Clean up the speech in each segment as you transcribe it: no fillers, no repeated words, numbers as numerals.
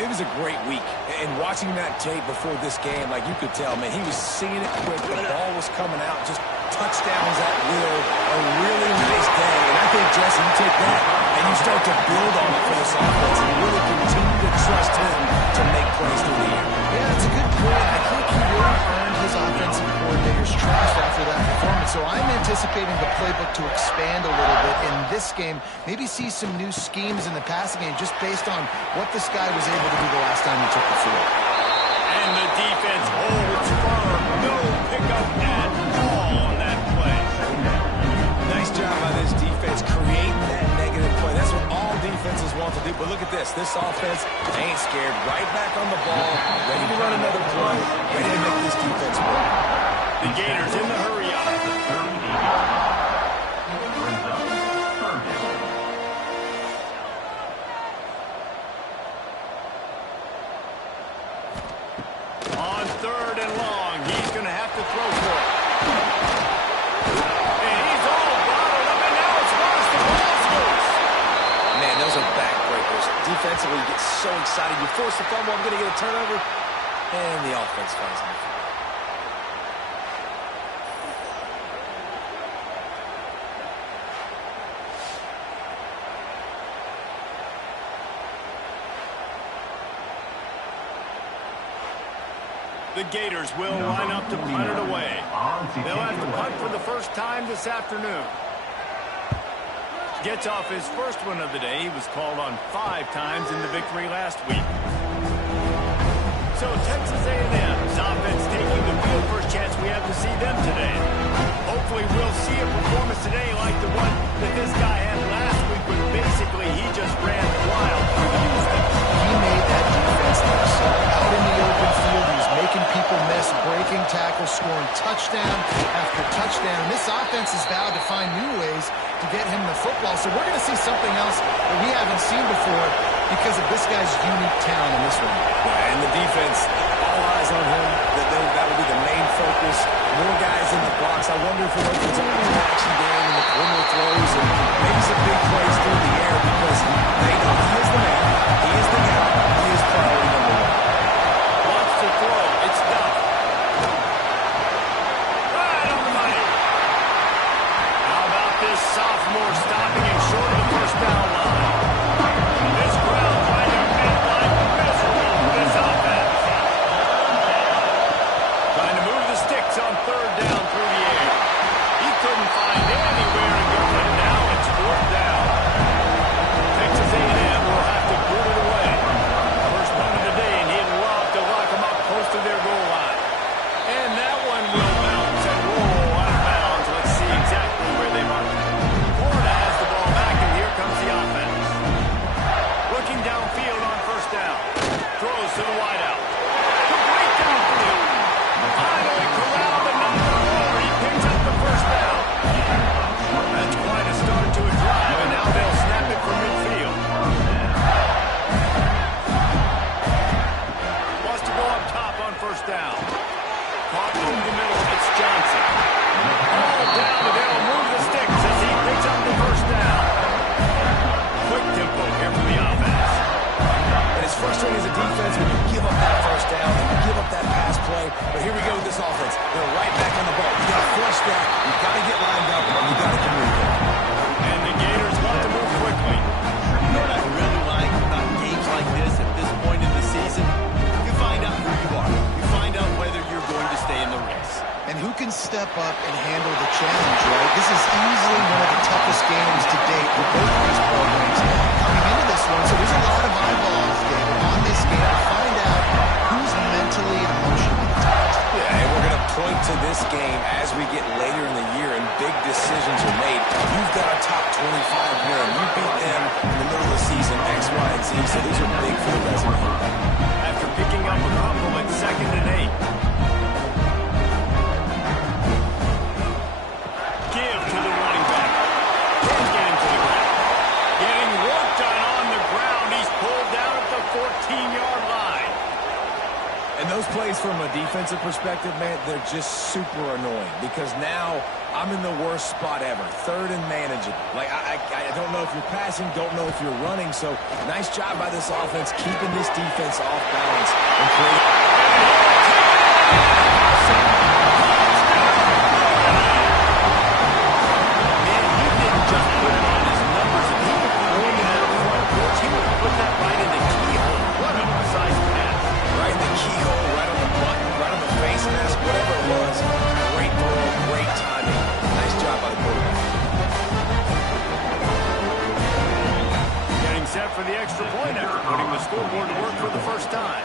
It was a great week. And watching that tape before this game, like you could tell, man, he was seeing it quick. The ball was coming out, just touchdowns at will. A really nice day. And I think, Jesse, you take that and you start to build on it for this offense and really continue to trust him to make plays through the air. Yeah, that's a good point. I think he really earned his offensive coordinator's trust after that performance. So I'm anticipating the playbook to expand a little bit in this game. Maybe see some new schemes in the passing game just based on what this guy was able to do the last time he took the field. And the defense holds firm. No pickup at all on that play. Nice job by this defense creating that negative play. That's what all defenses want to do. But look at this. This offense ain't scared. Right back on the ball. Ready to run another play. Ready to make this defense work. The Gators in the hurry up. On 3rd and long, he's going to have to throw for it. And he's all bottled up, and now it's lost. The ball's loose. Man, those are backbreakers. Defensively, you get so excited. You force the fumble, I'm going to get a turnover, and the offense finds it. The Gators will line up to punt it away. They'll have to punt for the first time this afternoon. Gets off his first one of the day. He was called on 5 times in the victory last week. So Texas A&M's offense taking the field. First chance we have to see them today. Hopefully we'll see a performance today like the one that this guy had last week, but basically he just ran wild through the defense. He made that defense look so out in the open field. He was making people miss, breaking tackles, scoring touchdown after touchdown. This offense has vowed to find new ways to get him the football. So we're going to see something else that we haven't seen before because of this guy's unique talent in this one. Yeah, and the defense, all eyes on him. That will be the main focus. More guys in the box. I wonder if it opens up the action game and the corner throws and maybe some big plays through the air because they know he is the man. He is the guy. He is priority number 1. Wants to throw. It's done. Right on the money. How about this sophomore stopping him short of the first down line? This crowd trying to make life miserable for this offense. Trying to move the sticks on 3rd down through the air. He couldn't find anywhere to go, and now it's 4th down. Texas A&M will have to boot it away. First punt of the day, and he'd love to lock them up close to their goal line. And that one will bounce and roll out of bounds. Let's see exactly where they mark it. Florida has the ball back, and here comes the offense. Looking downfield on 1st down. Throws to the wideout. Complete downfield. Finally corralled, but not for more. He picks up the 1st down. That's quite a start to a drive, and now they'll snap it from midfield. Wants to go up top on 1st down. Caught over the middle. It's Johnson. All down, but they'll move the sticks as he picks up the 1st down. Quick tempo here for the offense. And it's frustrating as a defense when you give up that 1st down and you give up that pass play. But here we go with this offense. They're right back on the ball. You got to flush that. You got to get lined up, and you got to get moving. And the Gators want to move quickly. You know what I really like about games like this at this point in the season? You find out who you are. You find out whether you're going to stay in the race. And who can step up and handle the challenge, right? This is easily one of the toughest games to date for both of these programs coming into this one. So there's a lot of eyeballs, David, on this game to find out who's mentally and emotionally tight. Yeah, and we're going to point to this game as we get later in the year and big decisions are made. You've got a top 25 win. You beat them in the middle of the season, X, Y, and Z. So these are big for the resume. After picking up a couple at 2nd and 8. Give to the running back. Can't get him to the ground. Getting work done on the ground. He's pulled down those plays from a defensive perspective, man, they're just super annoying because now I'm in the worst spot ever, third and manageable. Like, I don't know if you're passing, don't know if you're running, so nice job by this offense keeping this defense off balance and creating... For the extra point after putting the scoreboard to work for the first time.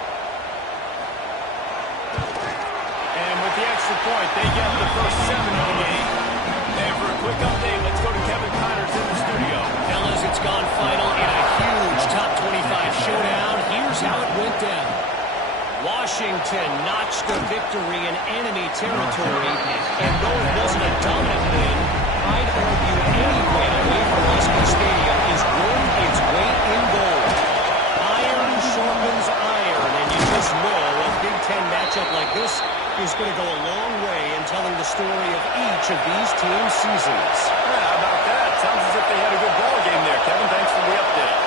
And with the extra point, they get the first 7 of the game. And for a quick update, let's go to Kevin Connors in the studio. Fellas, it's gone final in a huge top 25 showdown. Here's how it went down. Washington notched a victory in enemy territory, and though it wasn't a dominant win, I'd argue any win away from Husky Stadium is worth its weight in gold. Iron sharpens iron, and you just know a Big Ten matchup like this is going to go a long way in telling the story of each of these teams' seasons. Yeah, how about that? Sounds as if they had a good ball game there, Kevin. Thanks for the update.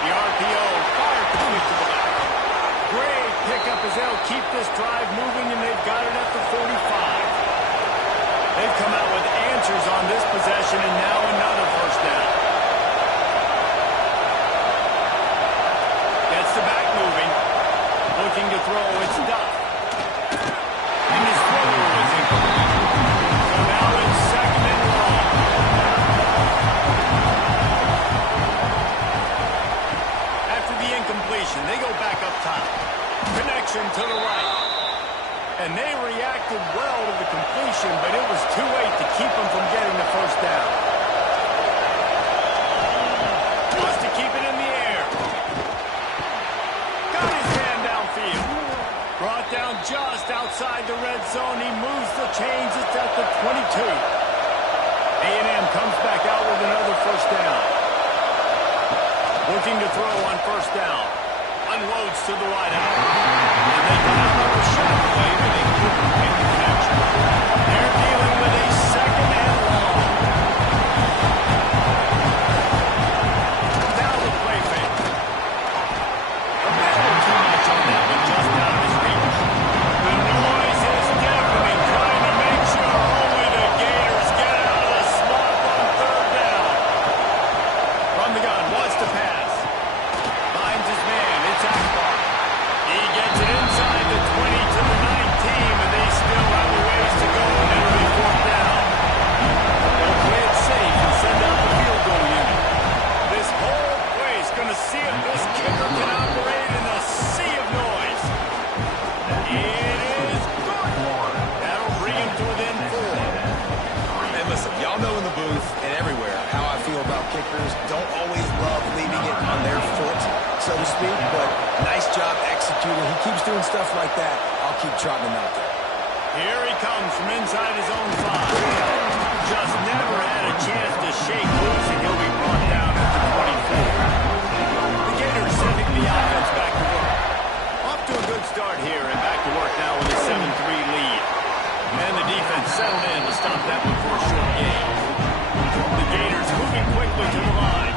The RPO fired quickly to the left. Great pickup as they'll keep this drive moving, and they've got it at the 45. They've come out with answers on this possession, and now another first down. Gets the back moving. Looking to throw, it's Duff. And his throw is incomplete. So now it's second and long. After the incompletion, they go back up top. Connection to the right. And they reacted well to the completion, but it was too late to keep them from getting the first down. Wants to keep it in the air. Got his hand downfield. Brought down just outside the red zone. He moves the chains. It's at the 22. A&M comes back out with another first down. Looking to throw on first down. Unloads to the right out. And they got another shot away, but they couldn't make the connection. They're dealing with a second and long. Now the play fake. A little too much on that one, just out of his reach. The noise is deafening, trying to make sure only the Gators get out of the slump on third down. From the gun, wants to pass. Finds his man. It's Akbar. He gets it inside the 20 to the 19, and they still have a ways to go, and it'll be fourth down. They'll play it safe and send out the field goal unit. This whole place going to see if this kicker can operate in a sea of noise. It is good. That'll bring him to within 4. And listen, y'all know in the booth and everywhere how I feel about kickers. Don't always love leaving it on their foot, so to speak, but nice job executing. He keeps doing stuff like that. I'll keep trotting him out there. Here he comes from inside his own 5. Just never had a chance to shake loose, and he'll be brought down at the 24. The Gators sending the offense back to work. Off to a good start here, and back to work now with a 7-3 lead. And the defense settled in to stop that one for a short game. The Gators moving quickly to the line.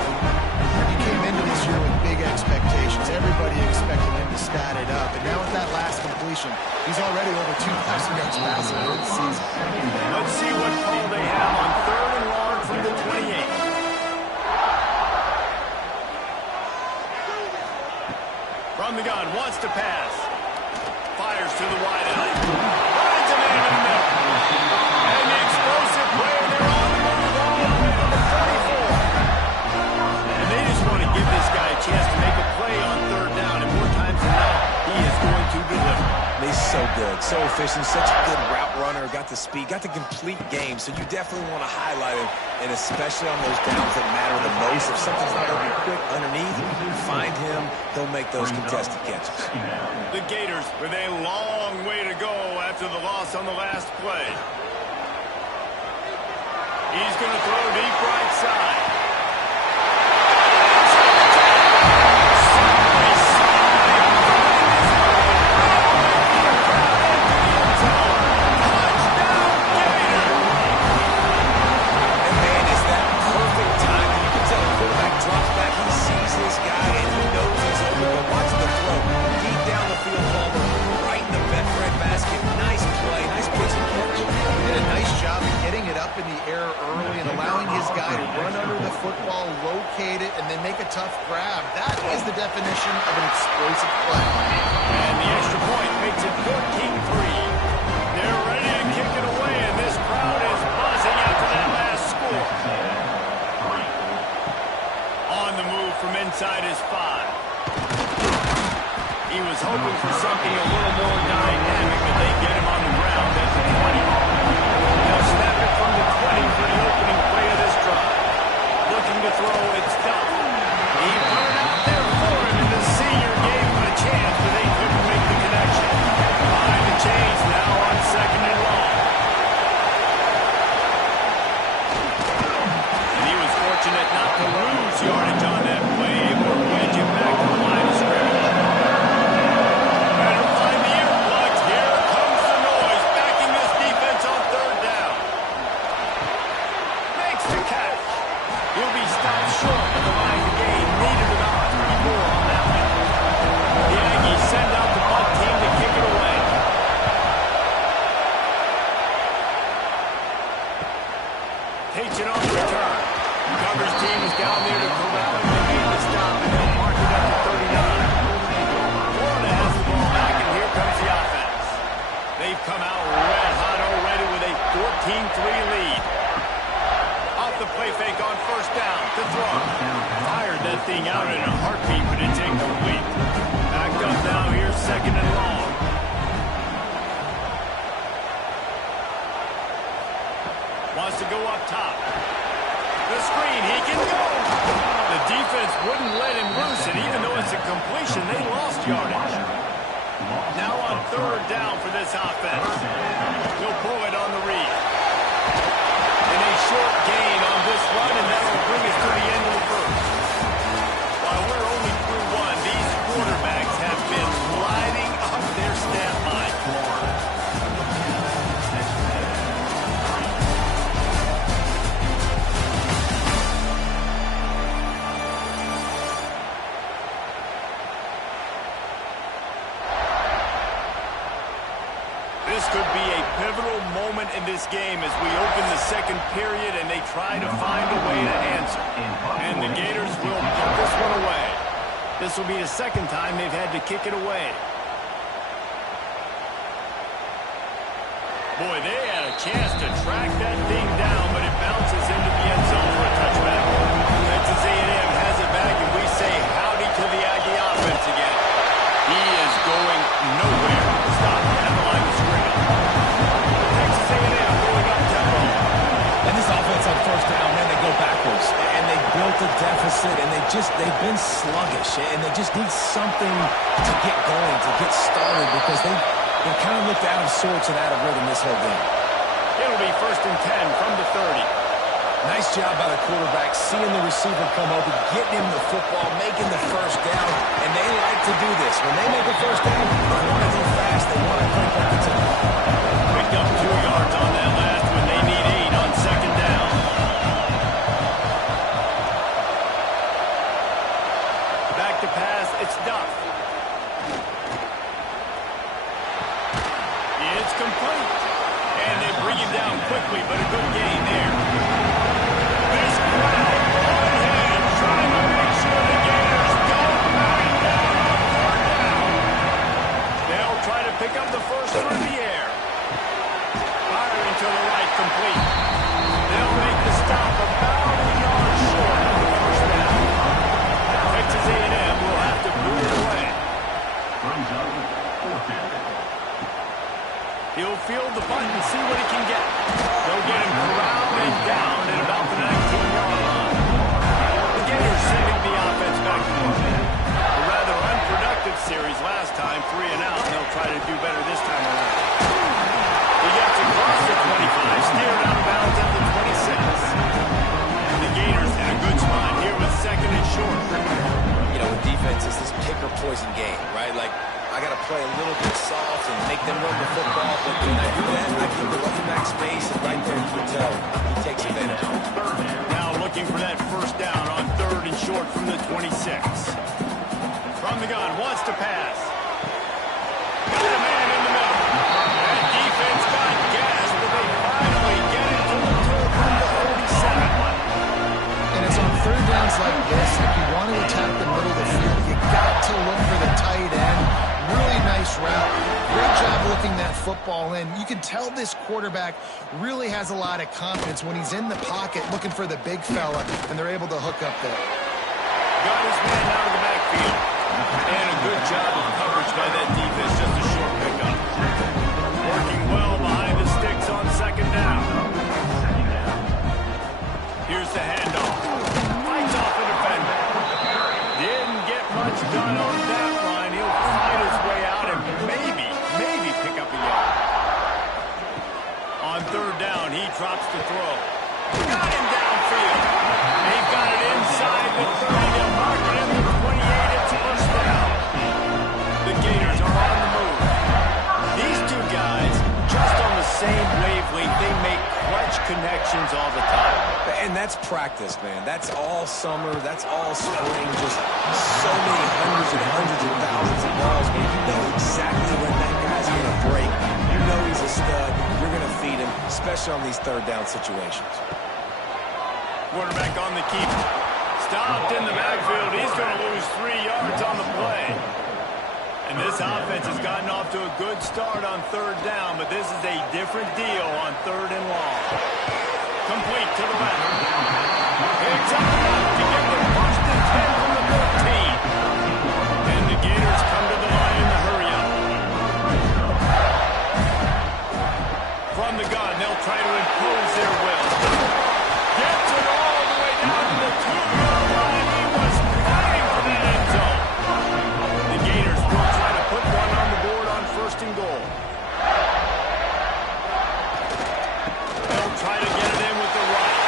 He came into this year with big expectations. Everybody expected him to stat it up. And now with that last completion, he's already over 2,000 yards passing for the season. Let's see what call they have on third and long from the 28. From the gun, wants to pass. Fires to the wide out. Finds a man in the middle. And the explosive play, they're on the move all the way to the 44. And they just want to give this guy a chance to make a play on third down. And more times than not, he is going to deliver. He's so good, so efficient, such a good route runner, got the speed, got the complete game, so you definitely want to highlight him, and especially on those downs that matter the most. If something's not open quick underneath, find him, he'll make those contested catches. The Gators with a long way to go after the loss on the last play. He's going to throw deep right side. up in the air early and allowing his guy to run under the football, locate it, and then make a tough grab. That is the definition of an explosive play. And the extra point makes it 14-3. They're ready to kick it away, and this crowd is buzzing after that last score. On the move from inside his 5. He was hoping for something a little more dynamic, but they get him on the ground at the 20. They'll snap it from the 20 for the opening play of this drive. Looking to throw, it's Duff. He put it out there for him, and the senior gave him a chance, but they couldn't make the connection. Behind the chains now on 2nd and long. And he was fortunate not to lose yardage on that play, able to wedge it back to the line of scrimmage. Takes it on the return. Cover's team is down there to corral him. They made the stop, and they'll mark it up to 39. Florida has the ball back, and here comes the offense. They've come out red hot already with a 14-3 lead. Off the play fake on 1st down to throw. Fired that thing out in a heartbeat, but it's incomplete. Backed up now, here's 2nd and long. Wants to go up top. The screen, he can go. The defense wouldn't let him loose, and even though it's a completion, they lost yardage. Now on 3rd down for this offense. He'll pull it on the read. And a short gain on this run, and that'll bring us to the end of the 1st. While we're only through 1, these quarterbacks have been lighting up their stat line. This could be a pivotal moment in this game as we open the 2nd period and they try to find a way to answer. And the Gators will put this one away. This will be the 2nd time they've had to kick it away. Boy, they had a chance to track that thing down, but it bounces into the end zone for a touchback. Texas A&M has it back, and we say howdy to the Aggie offense again. He is going nowhere. Stop at the line of scrimmage. Texas A&M going up tempo. And this offense on 1st down, man, they go backwards. And they built a deficit, and they've been sluggish. And they just need something to get going, to get started, because they kind of looked out of sorts and out of rhythm this whole game. It'll be 1st and 10 from the 30. Nice job by the quarterback, seeing the receiver come over, getting him the football, making the 1st down, and they like to do this. When they make a 1st down, they want to go fast, they want to crank up the tempo. Picked up 2 yards on that last one. They need 8 on 2nd down. Back to pass, it's Duff. It's complete. And they bring him down quickly, but a good gain there. This crowd on hand trying to make sure the Gators don't back down on 3rd down. They'll try to pick up the 1st through the air. Firing to the right, complete. They'll make the stop about a yard short of the 1st down. Texas A&M will have to boot it away. He'll field the punt and see what he can get. They'll get him corralled and down at about the 19-yard line. The Gators sending the offense back to work. A rather unproductive series last time, 3 and out, and they'll try to do better this time around. He gets across the 25, steered out of bounds at the 26. The Gators in a good spot here with 2nd and short. You know, with defense, it's this pick or poison game, right? Like, I got to play a little bit soft and make them run the football, but when I do that, I give the running back space, and right there you can tell he takes advantage. Now looking for that 1st down on 3rd and short from the 26. From the gun, wants to pass. Got a man in the middle. That defense got gas, but they finally get it to the 2. plays like this, if you want to attack the middle of the field, you got to look for the tight end. Really nice route. Great job looking that football in. You can tell this quarterback really has a lot of confidence when he's in the pocket looking for the big fella, and they're able to hook up there. Got his man out of the backfield. And a good job of coverage by that defense. Just a short pickup. Working well behind the sticks on second down. Here's the handoff. Fights off a defender. Didn't get much done on that line. He'll fight his way out and maybe pick up a yard. On third down, he drops the throw. Got him downfield. They've got it inside the 30. They'll mark it in the 28. It's first down. The Gators are on the move. These two guys, just on the same wavelength, they make clutch connections all the time. And that's practice, man. That's all summer. That's all spring. Just so many hundreds of thousands of balls where you know exactly when that guy's going to break. You know he's a stud. You're going to feed him, especially on these third down situations. Quarterback on the keeper. Stopped in the backfield. He's going to lose 3 yards on the play. And this offense has gotten off to a good start on third down, but this is a different deal on third and long. Complete to the left. Picks up enough to get the first and 10 from the 13. And the Gators come to the line in the hurry up. From the gun, they'll try to impose their will. Gets it all the way down to the 2-yard line. He was fighting for that end zone. The Gators will try to put one on the board on first and goal. They'll try to get it in with the right.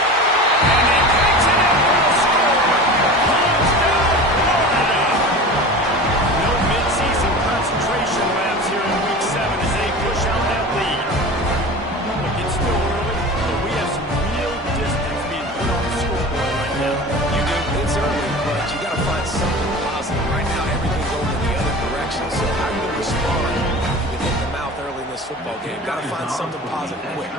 And he takes it in for a score. Touchdown, Florida. No midseason concentration laps here in Week 7 as they push out that lead. Look, it's still early, but we have some real distance being put on the scoreboard right now. You do. It's early, but you got to find something positive. Right now, everything's going in the other direction. So how do you respond? You get hit in the mouth early in this football game. Got to find something positive quick.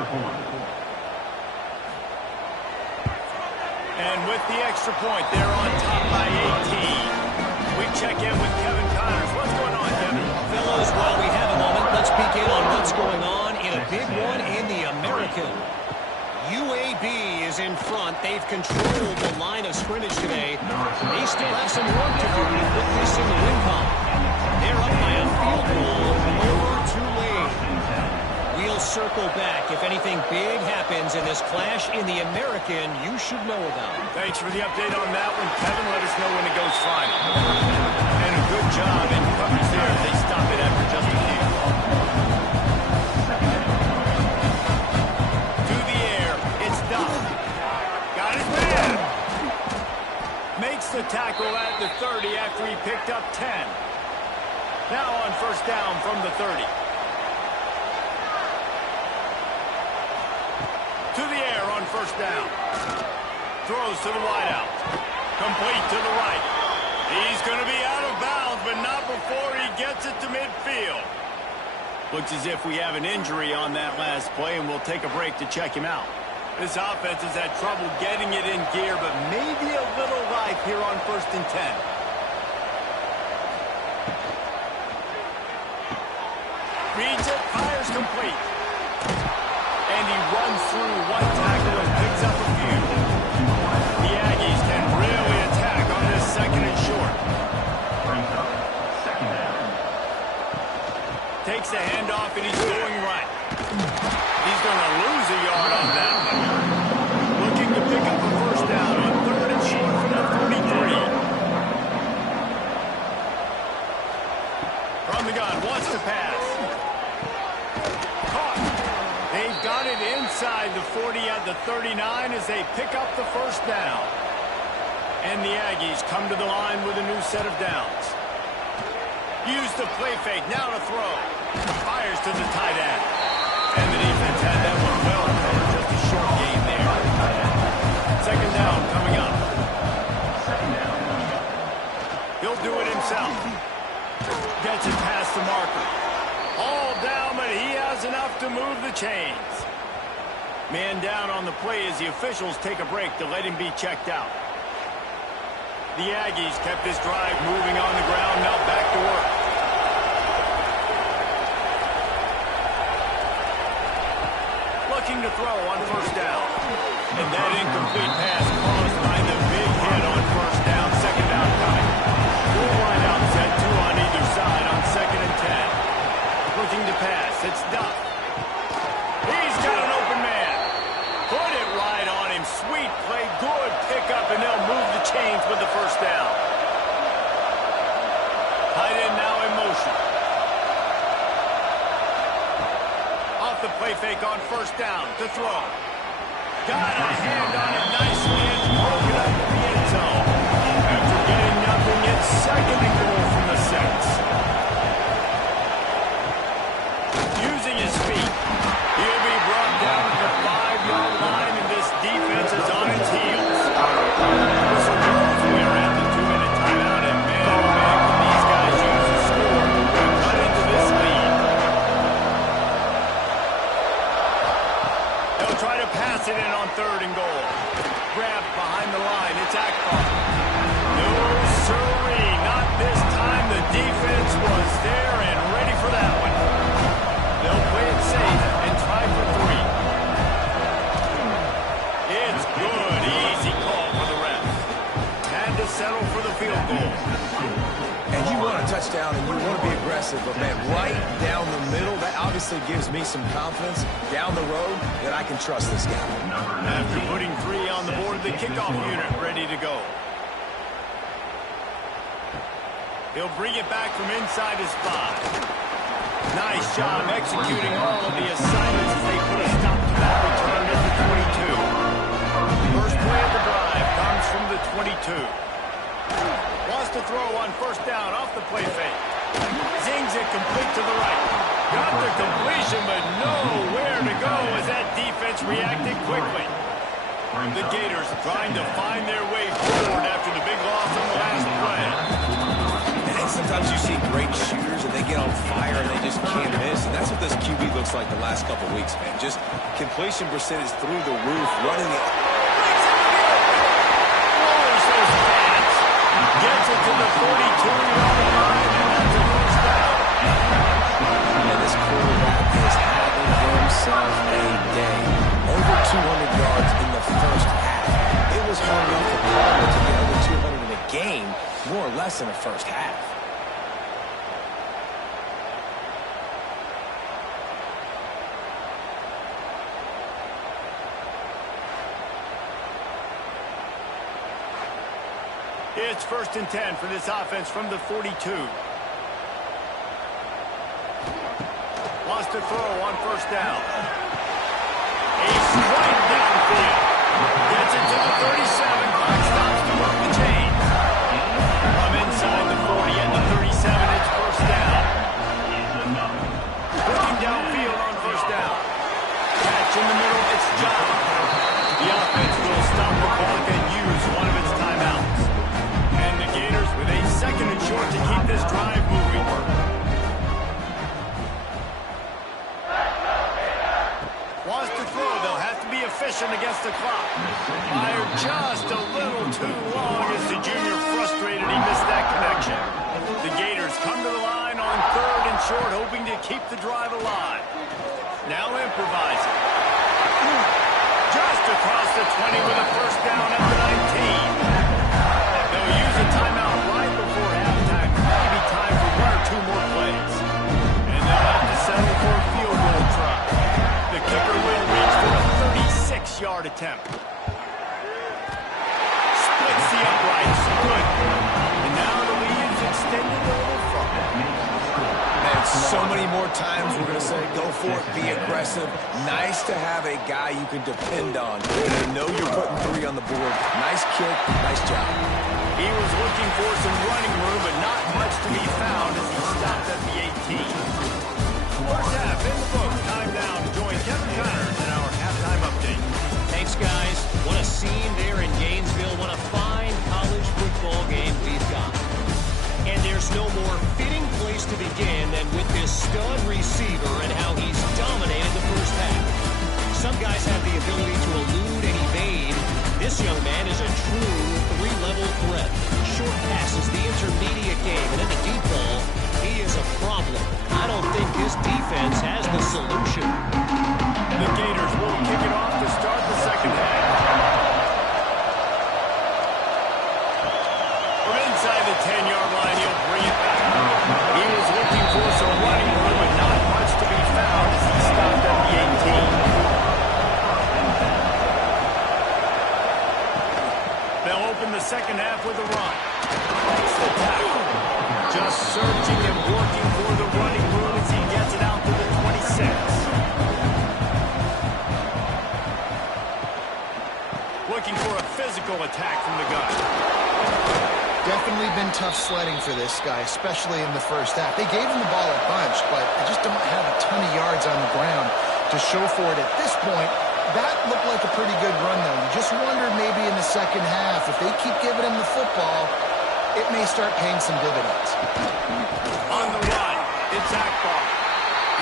And with the extra point, they're on top by 18. We check in with Kevin Connors. What's going on, Kevin? Fellows, while we have a moment, let's peek in on what's going on in a big one in the American. UAB is in front. They've controlled the line of scrimmage today. They still have some work to do to put this in the win column. They're up by a field goal over Tulane. We'll circle back. If anything big happens in this clash in the American, you should know about it. Thanks for the update on that one, Kevin. Let us know when it goes final. And a good job in coverage there. They stop it after just a few. To the air. It's Duff. Got his man. Makes the tackle at the 30 after he picked up 10. Now on first down from the 30. To the air on first down. Throws to the wideout. Complete to the right. He's going to be out of bounds, but not before he gets it to midfield. Looks as if we have an injury on that last play, and we'll take a break to check him out. This offense has had trouble getting it in gear, but maybe a little life here on first and 10. Reads it, fires complete. And he runs through one tackle and picks up a few. The Aggies can really attack on this second and short. Takes the handoff and he's going right. He's going to lose a yard on that one. Looking to pick up a first down on third and short from the 43. From the gun, wants to pass. They've got it inside the 40 at the 39 as they pick up the first down. And the Aggies come to the line with a new set of downs. Use the play fake, now to throw. Fires to the tight end. And the defense had that one well covered, just a short game there. Second down coming up. He'll do it himself. Gets it past the marker. All down, but he has enough to move the chains. Man down on the play as the officials take a break to let him be checked out. The Aggies kept this drive moving on the ground. Now back to work. Looking to throw on first down. And that incomplete pass caused by the big hit on first down. Second down coming. Full line out set, 2 on either side on 2nd and 10. Looking to pass. It's Duff. He's got an open man. Put it right on him. Sweet play. Good pickup, and they'll move the chains with the first down. Tight end now in motion. Off the play fake on first down to throw. Got a hand on it nicely and broke it up in the end zone. After getting nothing, it's 2nd and goal from the 6. Using his feet, he'll be brought down to the 5-yard line, and this defense is on its heels. So we are at the 2-minute timeout, and man, oh man, can these guys use the score to cut into this lead. They'll try to pass it in on 3rd and goal. Grabbed behind the line, it's Akbar. No siree, not this time. The defense was there and ready for that one. They'll play it safe and try for 3. It's good. Easy call for the refs. Had to settle for the field goal. And you want a touchdown and you want to be aggressive, but man, right down the middle, that obviously gives me some confidence down the road that I can trust this guy. After putting 3 on the board, the kickoff unit ready to go. He'll bring it back from inside his 5. Nice job executing all of the assignments as they put a stop to that return at the 22. First play of the drive comes from the 22. Wants to throw on first down off the play fake. Zings it complete to the right. Got the completion, but nowhere to go as that defense reacted quickly. The Gators trying to find their way forward after the big loss on the last play. And sometimes you see great shooters and they get on fire and they just can't miss. And that's what this QB looks like the last couple weeks, man. Just completion percentage through the roof, running it. Lowers those pads. Gets it to the 42-yard line, and that's a first down. And this quarterback is having himself a day. Over 200 yards in the first half. It was hard enough for Palmer to get over 200 in a game, more or less in the first half. It's 1st and 10 for this offense from the 42. Wants to throw on first down. He's right downfield. Gets it to the 37. Clock stops to work the chain. From inside the 40 and the 37, it's first down. Looking downfield on first down. Catch in the middle, it's John. The offense will stop the clock and use one of its timeouts. And the Gators with a 2nd and short to keep this drive moving. Wants to throw, they'll have to be efficient against the clock. Fired just a little too long as the junior frustrated he missed that connection. The Gators come to the line on 3rd and short, hoping to keep the drive alive. Now improvising. Just across the 20 with a first down at the 19. They'll use a timeout right before halftime. Maybe time for 1 or 2 more plays. And they'll have to settle for a field goal try. The kicker will reach for a 36-yard attempt. Splits the uprights. Good. And now the lead's extended a little further. Man, so many more times we're going to say, go for it, be aggressive. Nice to have a guy you can depend on. And know you're putting 3 on the board. Nice kick, nice job. He was looking for some running room, but not much to be found as he stopped at the 18. First half in the book. Time now to join Kevin Connors in our halftime update. Thanks, guys. What a scene there in Gainesville. What a fine college football game we've got. And there's no more fitting place to begin than with this stud receiver and how he's dominated the first half. Some guys have the ability to elude and evade. This young man is a true every-level threat. Short passes, the intermediate game, and in the deep ball, he is a problem. I don't think his defense has the solution. The Gators will kick it off to start the second half. From inside the 10-yard line, he'll bring it back. He was looking for some running room, but not much to be found as he stopped at the 18. They'll open the second half with a run. Makes the tackle. Just searching and working for the running room as he gets it out to the 26. Looking for a physical attack from the gun. Definitely been tough sledding for this guy, especially in the first half. They gave him the ball a bunch, but they just don't have a ton of yards on the ground to show for it at this point. That looked like a pretty good run, though. You just wondered maybe in the second half, if they keep giving him the football, it may start paying some dividends. On the run, it's Akbar.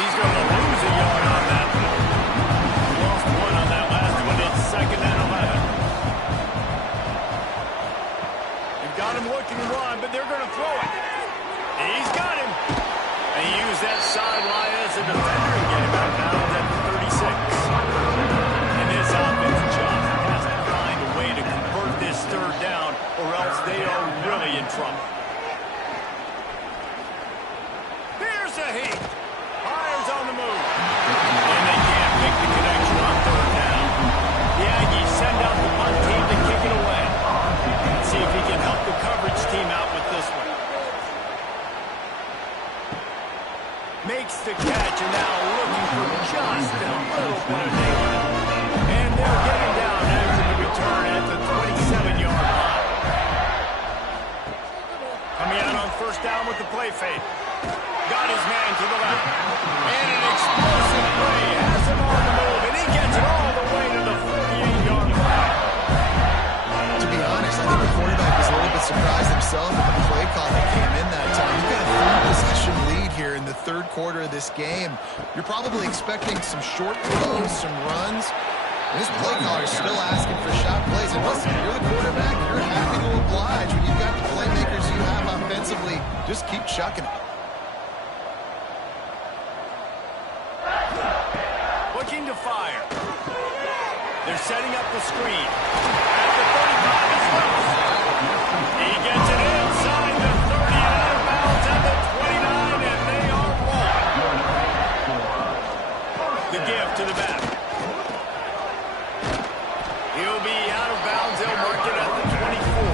He's going to lose a yard on that one. Lost one on that last one. It's 2nd and 11. They've got him looking to run, but they're going to throw it. He's got him. And he used that sideline as a defender and get him out of bounds at the 36. And this offense just has to find a way to convert this third down, or else they are really in trouble. Here's a heat. Fires on the move. And they can't make the connection on third down. The Aggies send out the punt team to kick it away. Let's see if he can help the coverage team out with this one. Makes the catch, and now looking for just a little bit of daylight. And they'll get him down after the return at the 27-yard line. Coming out on first down with the play fake. Got his man to the left. And an explosive play has him on the move, and he gets it all the way to the 48-yard line. To be honest, I think the quarterback was a little bit surprised himself at the play call that came in that time. You've got a 3-possession lead here in the third quarter of this game. You're probably expecting some short throws, some runs. And this play caller is still asking for shot plays. And listen, you're the quarterback, you're happy to oblige. When you've got the playmakers you have offensively, just keep chucking it. Looking to fire. They're setting up the screen. At the 35 is loose. He gets it inside the 30 and out of bounds at the 29, and they are rolling. The give to the back. He'll be out of bounds. They'll mark it at the 24.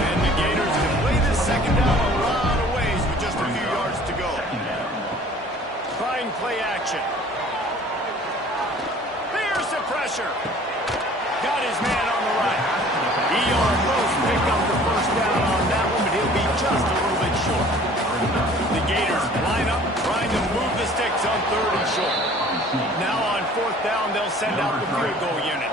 And the Gators can play this second down a lot of ways with just a few yards to go. Trying play action. There's the pressure. Got his man on the right. He almost picked up the first down on that one, but he'll be just a little bit short. The Gators line up, trying to move the sticks on 3rd and short. Now on 4th down, they'll send out the field goal unit.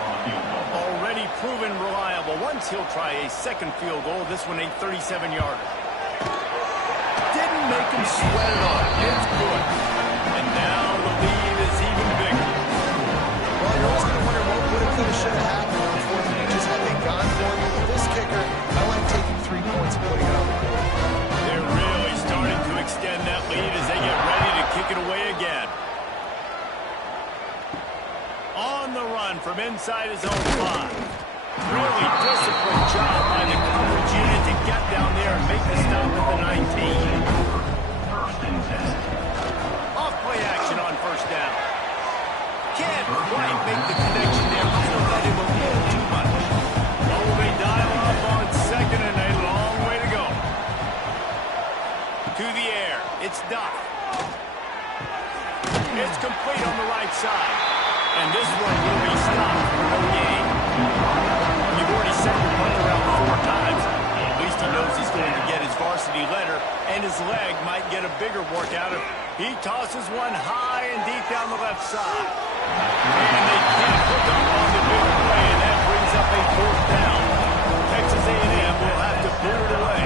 Already proven reliable. Once he'll try a second field goal, this one a 37-yarder. Didn't make him sweat it off. It's good. And now the lead is even bigger. Well, you're always going to wonder what would have, could have, should have happened on 4th and inches had they gone for it. With this kicker, I like taking 3 points and putting it on the board. They're really starting to extend that lead as they get ready to kick it away again. On the run from inside his own 5. Really disciplined job by the coverage unit to get down there and make the stop at the 19. Off play action on first down. Can't quite make the connection there. Might have let him a little too much. Oh, they dial up on 2nd and a long way to go. To the air. It's Duff. It's complete on the right side. And this one will be stopped for no gain. You've already sent your punt around 4 times. At least he knows he's going to get his varsity letter, and his leg might get a bigger workout if he tosses one high and deep down the left side. And they can't hook up on the big play, and that brings up a 4th down. Texas A&M will have to boot it away.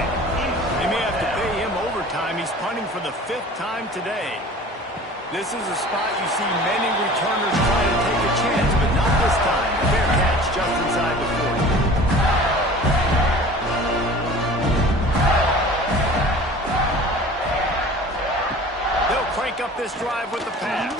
They may have to pay him overtime. He's punting for the 5th time today. This is a spot you see many returners try to take a chance, but not this time. Fair catch just inside the 40. start this drive with the pass.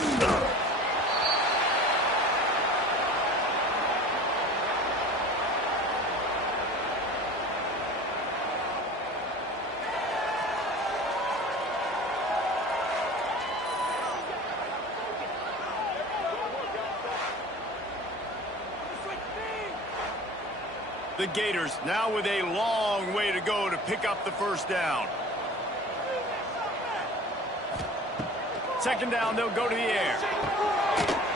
The Gators now with a long way to go to pick up the first down. Second down, they'll go to the air.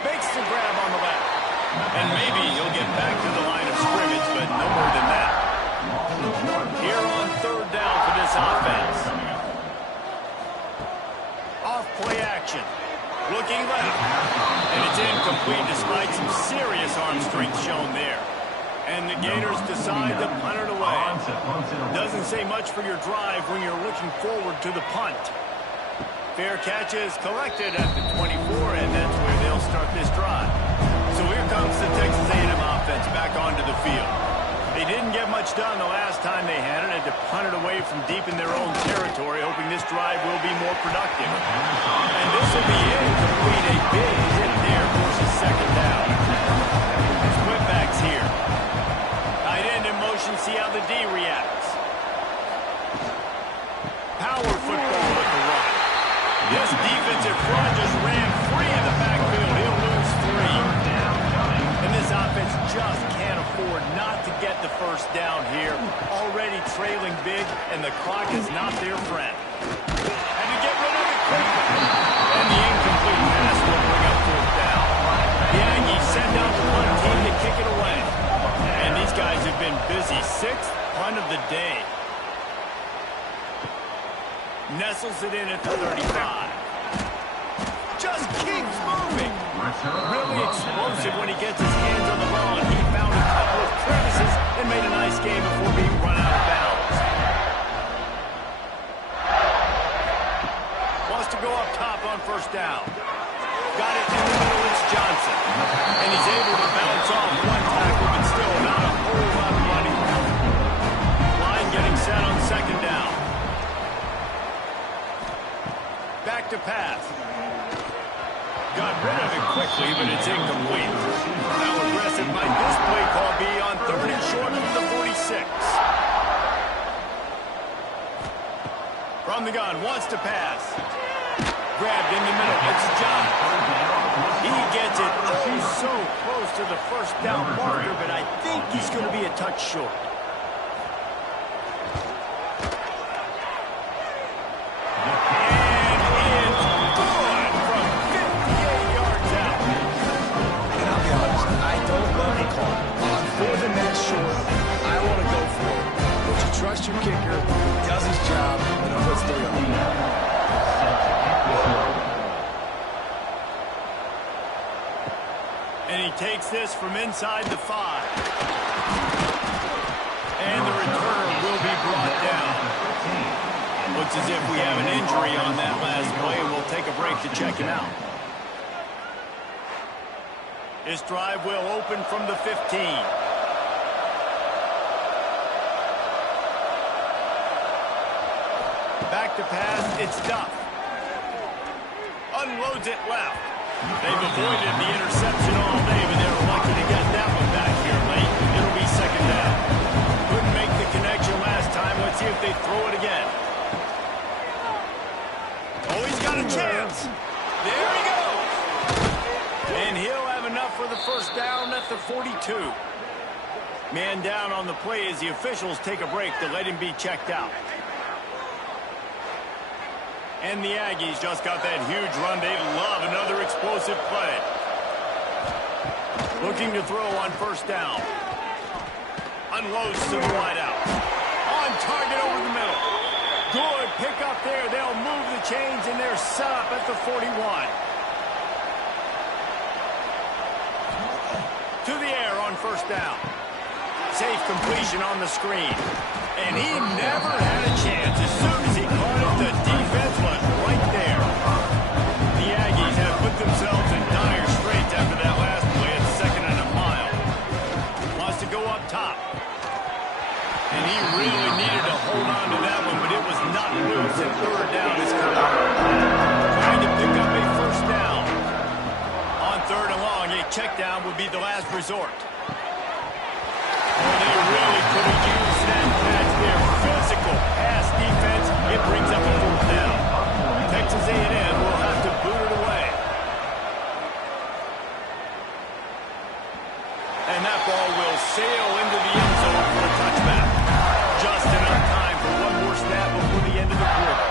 Makes the grab on the left. And maybe he'll get back to the line of scrimmage, but no more than that. Here on third down for this offense. Off play action. Looking left. And it's incomplete despite some serious arm strength shown there. And the Gators decide to punt it away. Doesn't say much for your drive when you're looking forward to the punt. Fair catch is collected at the 24, and that's where they'll start this drive. So here comes the Texas A&M offense back onto the field. They didn't get much done the last time they had it, and to punt it away from deep in their own territory, hoping this drive will be more productive. And this will be incomplete. A big hit there forces second down. Split backs here. Tight end in motion, see how the D reacts. Power football with the run. This defensive front just ran free in the backfield. He'll lose 3. And this offense just can't afford not to get the first down here. Already trailing big, and the clock is not their friend. And to get rid of it quickly. And the incomplete pass will bring up fourth down. The Aggies send out the punt team to kick it away. And these guys have been busy. 6th punt of the day. Nestles it in at the 35. Just keeps moving. Really explosive when he gets his hands on the ball, and he found a couple of crevices and made a nice game before being run out of bounds. Wants to go up top on first down. Got it in the middle, it's Johnson. And he's able to bounce off one tackle, but still not a whole lot of running. Line getting set on second down. Back to pass. Got rid of it quickly, but it's incomplete. How aggressive might this play call be on third and short from the 46? From the gun, wants to pass. Grabbed in the middle, it's John. He gets it oh so close to the first down marker, but I think he's going to be a touch short. Trust your kicker, he does his job, and it puts 3 on. And he takes this from inside the 5. And the return will be brought down. Looks as if we have an injury on that last play, and we'll take a break to check him out. This drive will open from the 15. Back to pass, it's Duff. Unloads it left. They've avoided the interception all day, but they're lucky to get that one back here late. It'll be second down. Couldn't make the connection last time. Let's see if they throw it again. Oh, he's got a chance. There he goes. And he'll have enough for the first down at the 42. Man down on the play as the officials take a break to let him be checked out. And the Aggies just got that huge run. They love another explosive play. Looking to throw on first down. Unloads to the wideout. On target over the middle. Good pick up there. They'll move the chains, and they're set up at the 41. To the air on first down. Safe completion on the screen. And he never had a chance. As soon as he caught it, the defense was right there. The Aggies have put themselves in dire straits after that last play at 2nd and a mile. Wants to go up top. And he really needed to hold on to that one, but it was not loose, and third down is coming. Trying to pick up check down would be the last resort. Oh, they really could have used that catch there. Physical pass defense. It brings up a fourth down. Texas A&M will have to boot it away. And that ball will sail into the end zone for a touchback. Just enough time for one more snap before the end of the quarter.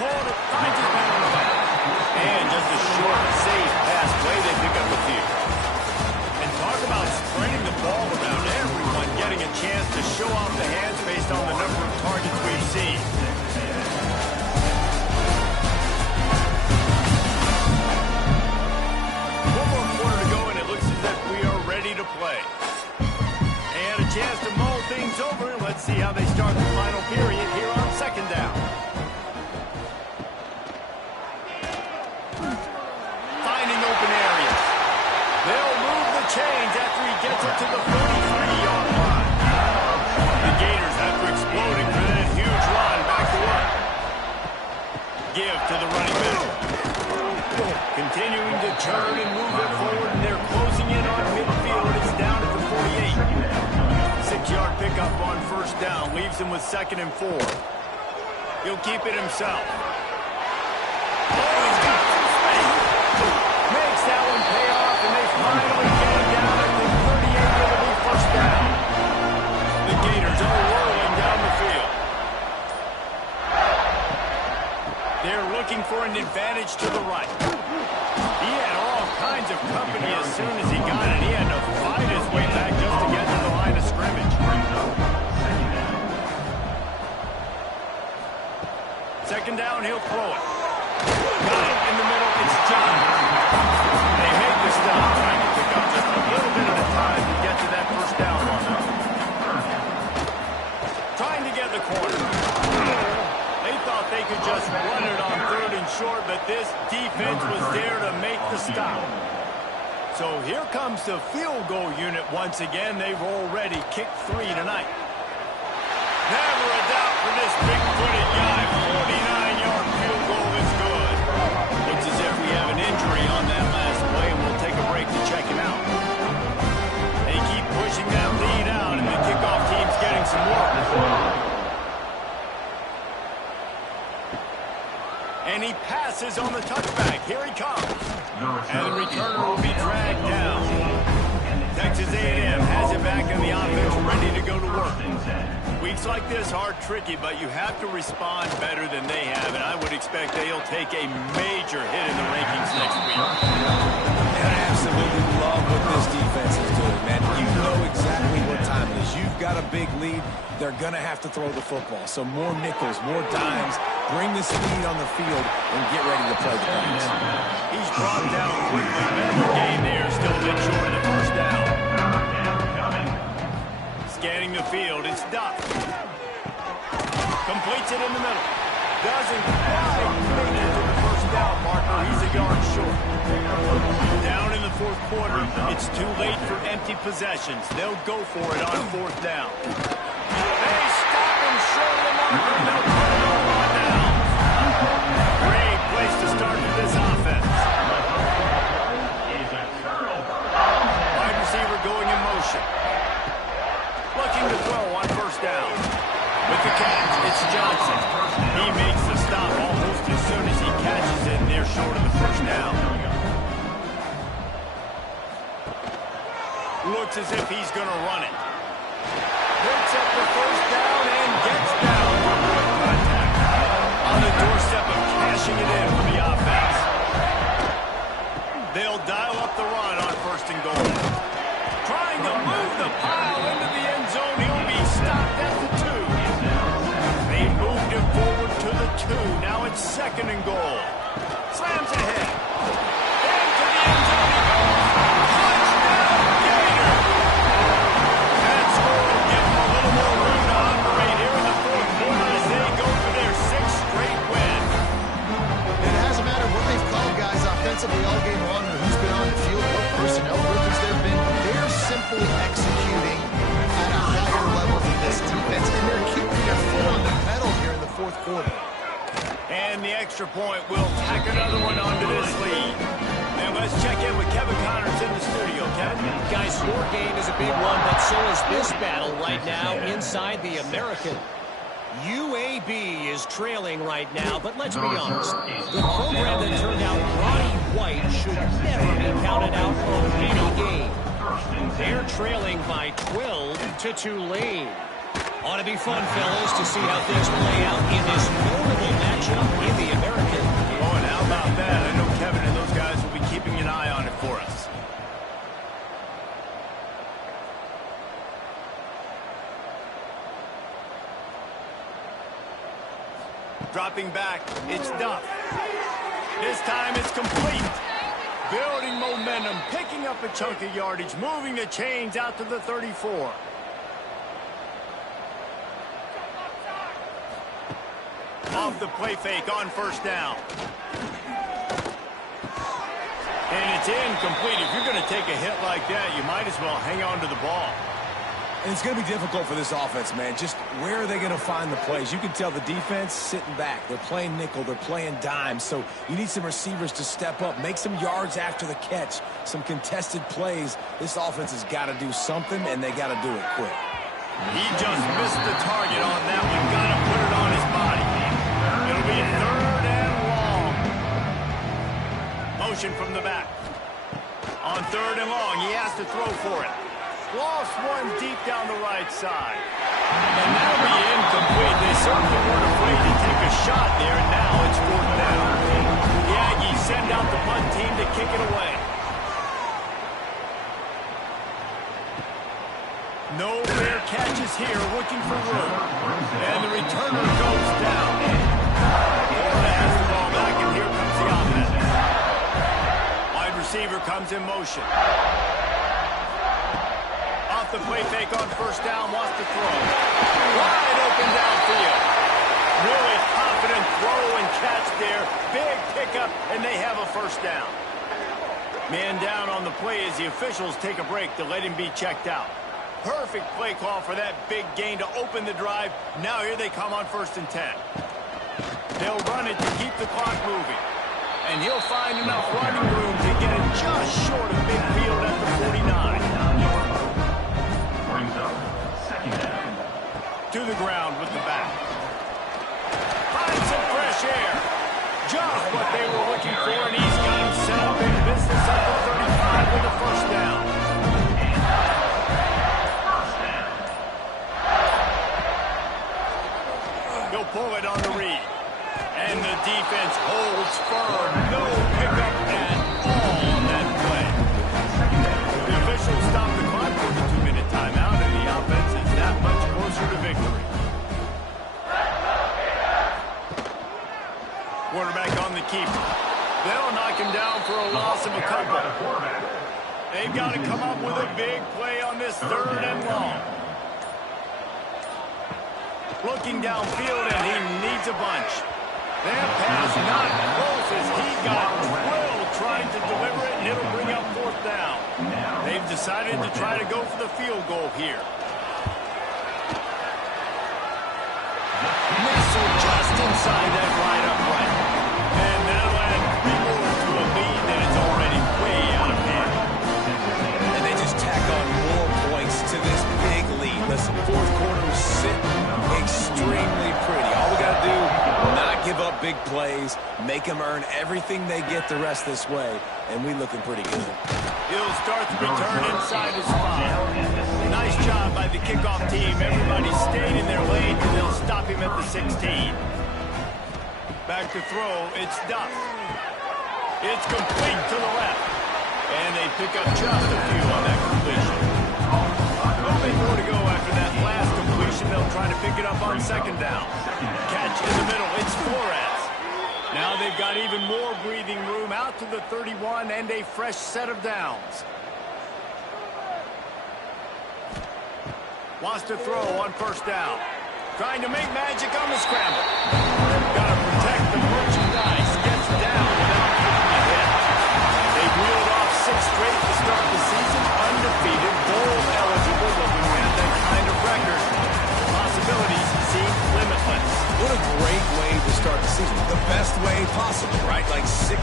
Hold it, finds his man on the back. And just a short, safe pass play. They pick up a few. And talk about spreading the ball around, everyone getting a chance to show off the hands based on the number of targets we've seen. One more quarter to go, and it looks as if we are ready to play. And a chance to mull things over. Let's see how they start the final period here on second down. Finding open areas. They'll move the chains after he gets it to the 43-yard line. The Gators, after exploding for that huge run, back to work. Give to the running back. Continuing to turn and move it forward, and they're closing in on midfield. It's down at the 48. 6-yard pickup on first down. Leaves him with 2nd and 4. He'll keep it himself. Oh, he's got some space. Makes that one pay off, and they finally get it down at the 38. It'll be first down. The Gators are rolling down the field. They're looking for an advantage to the right. He had all kinds of company as soon as he got it. He had to fight his way back just to get to the line of scrimmage. Second down, he'll throw it. Got it in the middle. It's John. They make the stop, trying to pick up just a little bit at a time to get to that first down run. Trying to get the corner. They thought they could just run it on 3rd and short, but this defense was there to make the stop. So here comes the field goal unit once again. They've already kicked 3 tonight. Never a doubt for this big-footed guy. 49-yard field goal is good. Looks as if we have an injury on that last play, and we'll take a break to check him out. They keep pushing that lead out, and the kickoff team's getting some work. And he passes on the touchback. Here he comes. And the returner will be dragged down. Texas A&M has it back in the offense, ready to go to work. Weeks like this are tricky, but you have to respond better than they have, and I would expect they'll take a major hit in the rankings next week. And I absolutely love what this defense is doing, man. You know exactly what time it is. You've got a big lead. They're going to have to throw the football. So more nickels, more dimes. Bring the speed on the field and get ready to play the games. He's brought down quickly. Better gain there. Still a bit short of the first down. Scanning the field. It's Duff. Completes it in the middle. Doesn't quite make it to the first down marker. He's a yard short. Down in the 4th quarter. It's too late for empty possessions. They'll go for it on 4th down. They stop him short of the marker. They'll put it on down. Great place to start for this offense. Wide receiver going in motion. Looking to throw on first down. With the catch, it's Johnson. He makes the stop almost as soon as he catches it, and they're short of the first down. Looks as if he's going to run it. Picks up the first down and gets down to avoid contact. On the doorstep of cashing it in for the offense. They'll dial up the run on 1st and goal. Trying to move the pile into the end zone. He'll be stopped at the 2. They moved him forward to the 2. Now it's 2nd and goal. Slams ahead. Into the end zone he goes. Touchdown, Gator. That score will give them a little more room to operate here in the 4th quarter as they go for their 6th straight win. It hasn't mattered what they've called, guys, offensively all game long, or who's been on the field, what personnel groupings there have been. They're simply executing at a higher level for this defense, and they're keeping their foot on the pedal here in the 4th quarter. And the extra point will tack another one onto this lead. And let's check in with Kevin Connors in the studio. Kevin? Guys, your game is a big one, but so is this battle right now inside the American. UAB is trailing right now, but let's be honest. The program that turned out Ronnie White should never be counted out of any game. They're trailing by 12 to Tulane. Ought to be fun, fellas, to see how things play out in this notable matchup in the American. Oh, and how about that? I know Kevin and those guys will be keeping an eye on it for us. Dropping back, it's Duff. This time it's complete. Building momentum, picking up a chunk of yardage, moving the chains out to the 34. Off the play fake on first down. And it's incomplete. If you're going to take a hit like that, you might as well hang on to the ball. And it's going to be difficult for this offense, man. Just where are they going to find the plays? You can tell the defense sitting back. They're playing nickel. They're playing dime. So you need some receivers to step up, make some yards after the catch, some contested plays. This offense has got to do something, and they got to do it quick. He just missed the target on that one. Got to put it on his body. It'll be 3rd and long. Motion from the back. On 3rd and long, he has to throw for it. Lost one deep down the right side. And that'll be incomplete. They certainly weren't afraid to take a shot there, and now it's 4th down. The Aggies send out the punt team to kick it away. No fair catches here, looking for room. And the returner goes down. Florida has the ball back, and here comes the offense. Wide receiver comes in motion. The play fake on first down, wants to throw. Wide open downfield. Really confident throw and catch there. Big pickup, and they have a first down. Man down on the play as the officials take a break to let him be checked out. Perfect play call for that big gain to open the drive. Now here they come on 1st and 10. They'll run it to keep the clock moving. And he'll find enough running room to get it just short of midfield at the 49. To the ground with the back. Finds some fresh air. Just what they were looking for, and he's got himself in business at the 35 with a first down. He'll pull it on the read. And the defense holds firm. No pickup at all on that play. The officials stop the clock for the 2-minute timeout, and the offense is that much closer to victory. Quarterback on the keeper. They'll knock him down for a loss of a couple. They've got to come up with a big play on this 3rd and long. Looking downfield, and he needs a bunch. That pass not close as he got drilled trying to deliver it, and it'll bring up 4th down. They've decided to try to go for the field goal here. Missile just inside that right upright. And that'll add 3 more to a lead that is already way out of hand. And they just tack on more points to this big lead. Listen, 4th quarter is sitting extremely pretty. All we got to do, not give up big plays, make them earn everything they get the rest this way, and we looking pretty good. He'll start the return inside his spot. Nice job by the kickoff team. Everybody stayed in their lane, and they'll stop him at the 16. Back to throw, it's Duff. It's complete to the left. And they pick up just a few on that completion. Well, they more to go after that last completion. They'll try to pick it up on 2nd down. Catch in the middle, it's Flores. Now they've got even more breathing room out to the 31 and a fresh set of downs. Wants to throw on first down. Trying to make magic on the scramble. Got to protect the merchandise. Gets down without taking a hit. They reeled off 6 straight to start the season. Undefeated, bowl eligible, but when you have that kind of record, possibilities seem limitless. What a great way to start the season. The best way possible, right? Like 6-0,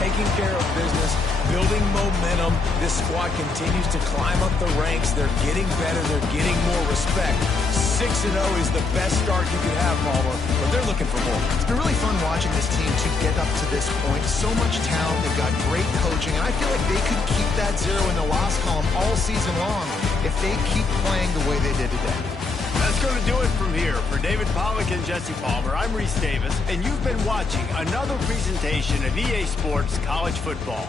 taking care of business, building momentum. This squad continues to climb up the ranks. They're getting better. They're getting more respect. 6-0 is the best start you could have, Palmer, but they're looking for more. It's been really fun watching this team to get up to this point. So much talent. They've got great coaching, and I feel like they could keep that 0 in the loss column all season long if they keep playing the way they did today. That's going to do it from here. For David Pollack and Jesse Palmer, I'm Reese Davis, and you've been watching another presentation of EA Sports College Football.